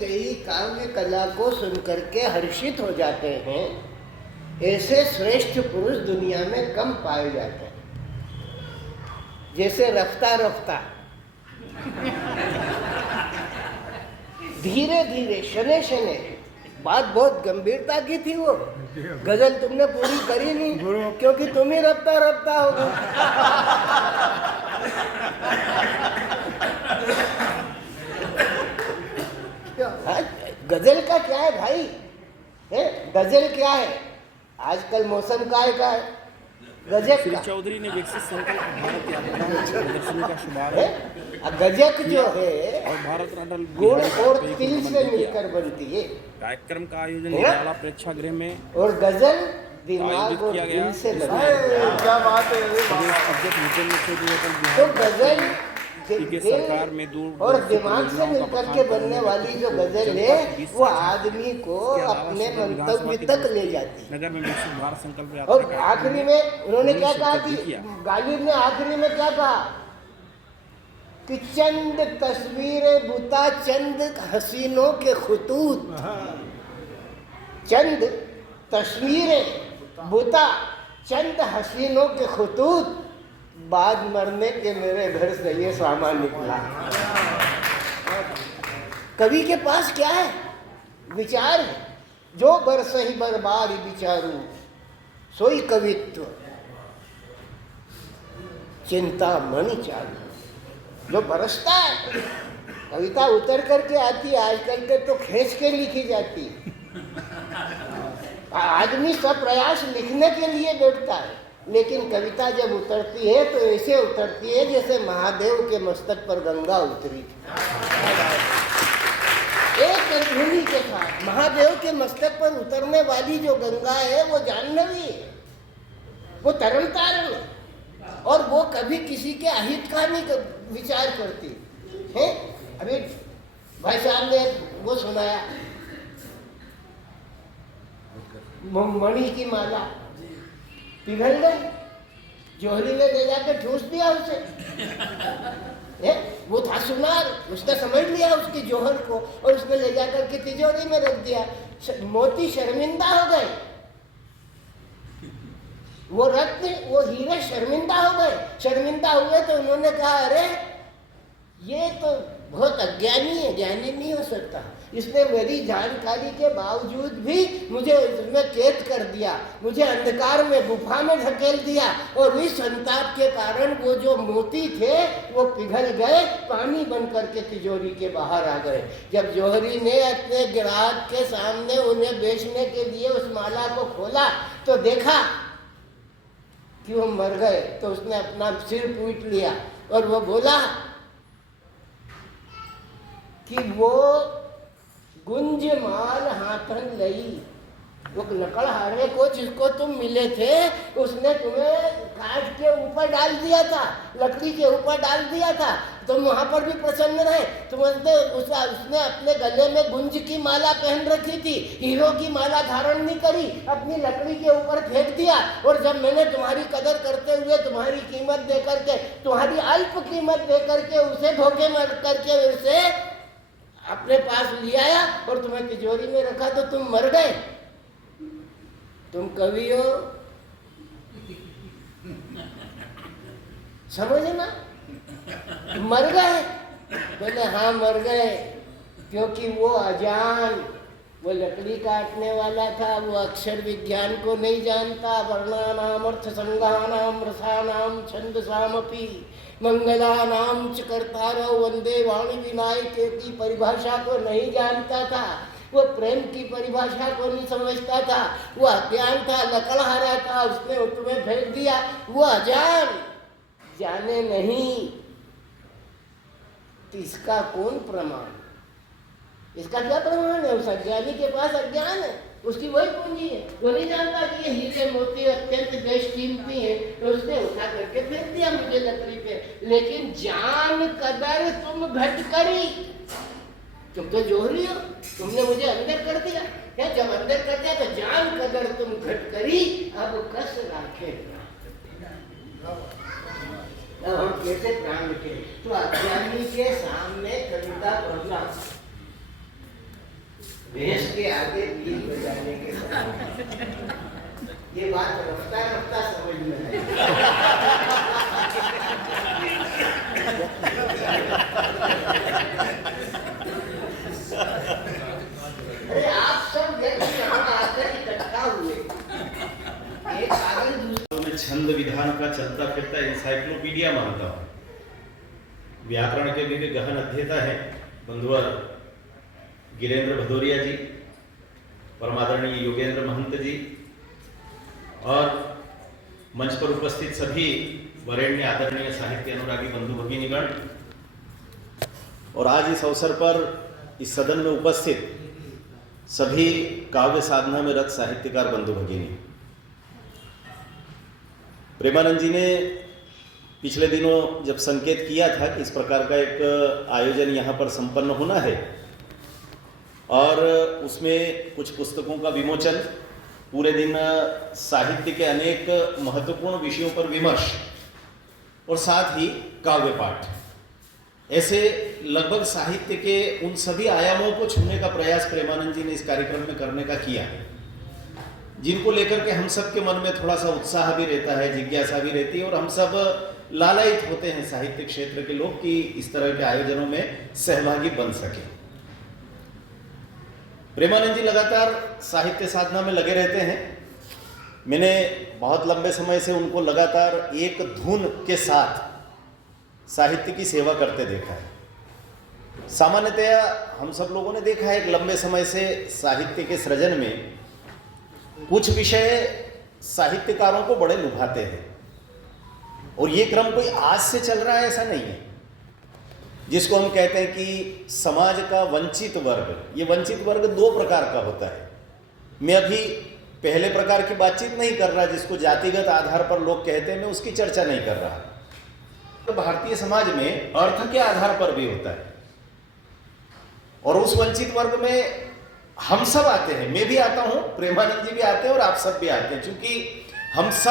गई काव्य कला को सुनकर के हर्षित हो जाते हैं, ऐसे श्रेष्ठ पुरुष दुनिया में कम पाए जाते हैं। जैसे रफ्ता रफ्ता धीरे धीरे शने शने, बात बहुत गंभीरता की थी। वो गजल तुमने पूरी करी नहीं क्योंकि तुम ही रफ्ता रफ्ता हो गए। गजल का क्या है भाई? गजल क्या है? आजकल मौसम काय का है? गजक श्री का। चौधरी ने विकसित संकल्प भारत यात्रा प्रदर्शनी का शुभारंभ गजक जो है और भारत रत्न गुड़ और तिल से मिलकर बनती है। कार्यक्रम का आयोजन निराला प्रेक्षागृह में और गजल दिमाग आयोजित और किया गया। दिल से लगती है। क्या बात है। प्रदेश अध्यक्ष भूपेंद्र चौधरी तो गजल की सरकार में दूर और दिमाग से मिलकर के बनने वाली जो गजल है वो आदमी को अपने मंतव्य तक ले जाती है। नगर में विकसित भारत संकल्प और यात्रा आखिरी में उन्होंने क्या कहा कि गालिब ने आखिरी में क्या कहा कि चंद तस्वीरें बुता चंद हसीनों के खुतूत, चंद तस्वीरें बुता चंद हसीनों के खुतूत, बाद मरने के मेरे घर से ये सामान निकला। कवि के पास क्या है? विचार है। जो बरस ही बरबार विचारू सोई कवित्व, चिंता मणि चालू। जो बरसता है, कविता उतर करके आती है। आजकल के तो खींच के लिखी जाती है। आदमी सब प्रयास लिखने के लिए बैठता है, लेकिन कविता जब उतरती है तो ऐसे उतरती है जैसे महादेव के मस्तक पर गंगा उतरी। एक धुनी के साथ महादेव के मस्तक पर उतरने वाली जो गंगा है वो जानवी है, वो तरल तारण है, और वो कभी किसी के अहित का नहीं विचार करती है। अभी भाई साहब ने वो सुनाया, मणि की माला पिघल गई, जोहरी ने ले जाकर ठूस दिया उसे। वो था सुनार, उसने समझ लिया उसकी जोहर को और उसने ले जाकर के तिजोरी में रख दिया। मोती शर्मिंदा हो गए, वो रत्न वो हीरे शर्मिंदा हो गए। शर्मिंदा हुए तो उन्होंने कहा अरे ये तो बहुत अज्ञानी है, ज्ञानी नहीं हो सकता। इसने मेरी जानकारी के बावजूद भी मुझे इसमें कैद कर दिया, मुझे अंधकार में गुफा में धकेल दिया, और इस संताप के कारण वो जो मोती थे वो पिघल गए, पानी बन करके तिजोरी के बाहर आ गए। जब जौहरी ने अपने ग्राहक के सामने उन्हें बेचने के लिए उस माला को खोला तो देखा कि वो मर गए, तो उसने अपना सिर पीट लिया और वो बोला कि वो गुंज माल हाथन लई, वो लकड़हारे को जिसको तुम मिले थे उसने तुम्हें काट के ऊपर डाल दिया था, लकड़ी के ऊपर डाल दिया था, तुम वहां पर भी प्रसन्न रहे। उसने अपने गले में गुंज की माला पहन रखी थी, हीरो की माला धारण नहीं करी, अपनी लकड़ी के ऊपर फेंक दिया। और जब मैंने तुम्हारी कदर करते हुए तुम्हारी कीमत दे करके, तुम्हारी अल्प कीमत दे करके उसे धोखे में करके उसे अपने पास ले आया और तुम्हें तिजोरी में रखा तो तुम मर गए। तुम कवि हो, समझना, मर गए। बोले हाँ मर गए, क्योंकि वो अजान, वो लकड़ी काटने वाला था, वो अक्षर विज्ञान को नहीं जानता, वर्णानाम अर्थ संज्ञानाम रसानाम छंदसामपि मंगलानाम च कर्तारौ वंदे वाणी विनायक की परिभाषा को नहीं जानता था, वो प्रेम की परिभाषा को नहीं समझता था, वो अज्ञान था, लकड़हारा था, उसने तुम्हें फेंक दिया। वो अजान जाने नहीं, तो इसका कौन प्रमाण? इसका क्या प्रमाण है? उस अज्ञानी के पास अज्ञान है, उसकी वही पूंजी है, वो नहीं जानता कि ये हीरे मोती अत्यंत बेशकीमती है, तो उसने उठा करके फेंक दिया मुझे लकड़ी पे। लेकिन जान कदर तुम घट करी, तुम तो जोहरी हो, तुमने मुझे अंदर कर दिया है। जब अंदर कर दिया तो जान कदर तुम घट करी, अब कस राखे अब हम कैसे प्राण रखे? तो अज्ञानी के सामने कविता पढ़ना, भैंस के आगे बीन बजाने के समान। ये बात रफ्ता रफ्ता समझ में आई। अरे आप सब व्यक्ति यहाँ आकर इकट्ठा हुए, एक कागज दूसरे मैं छंद विधान का चलता फिरता इंसाइक्लोपीडिया मानता हूँ। व्याकरण के भी गहन अध्येता है बंधुवर गिरेंद्र भदौरिया जी, परमादरणीय योगेंद्र महंत जी और मंच पर उपस्थित सभी वरेण्य आदरणीय साहित्य अनुरागी बंधु भगिनीगण और आज इस अवसर पर इस सदन में उपस्थित सभी काव्य साधना में रत साहित्यकार बंधु भगिनी। प्रेमानंद जी ने पिछले दिनों जब संकेत किया था कि इस प्रकार का एक आयोजन यहाँ पर संपन्न होना है और उसमें कुछ पुस्तकों का विमोचन, पूरे दिन साहित्य के अनेक महत्वपूर्ण विषयों पर विमर्श और साथ ही काव्य पाठ, ऐसे लगभग साहित्य के उन सभी आयामों को छूने का प्रयास प्रेमानंद जी ने इस कार्यक्रम में करने का किया, जिनको लेकर के हम सब के मन में थोड़ा सा उत्साह भी रहता है, जिज्ञासा भी रहती है और हम सब लालायित होते हैं साहित्य क्षेत्र के लोग कि इस तरह के आयोजनों में सहभागी बन सके। प्रेमानंद जी लगातार साहित्य साधना में लगे रहते हैं। मैंने बहुत लंबे समय से उनको लगातार एक धुन के साथ साहित्य की सेवा करते देखा है। सामान्यतया हम सब लोगों ने देखा है कि लंबे समय से साहित्य के सृजन में कुछ विषय साहित्यकारों को बड़े लुभाते हैं और ये क्रम कोई आज से चल रहा है ऐसा नहीं है, जिसको हम कहते हैं कि समाज का वंचित वर्ग। ये वंचित वर्ग दो प्रकार का होता है। मैं अभी पहले प्रकार की बातचीत नहीं कर रहा जिसको जातिगत आधार पर लोग कहते हैं, मैं उसकी चर्चा नहीं कर रहा। तो भारतीय समाज में अर्थ के आधार पर भी होता है और उस वंचित वर्ग में हम सब आते हैं। मैं भी आता हूं, प्रेमानंद जी भी आते हैं और आप सब भी आते हैं, क्योंकि हम सब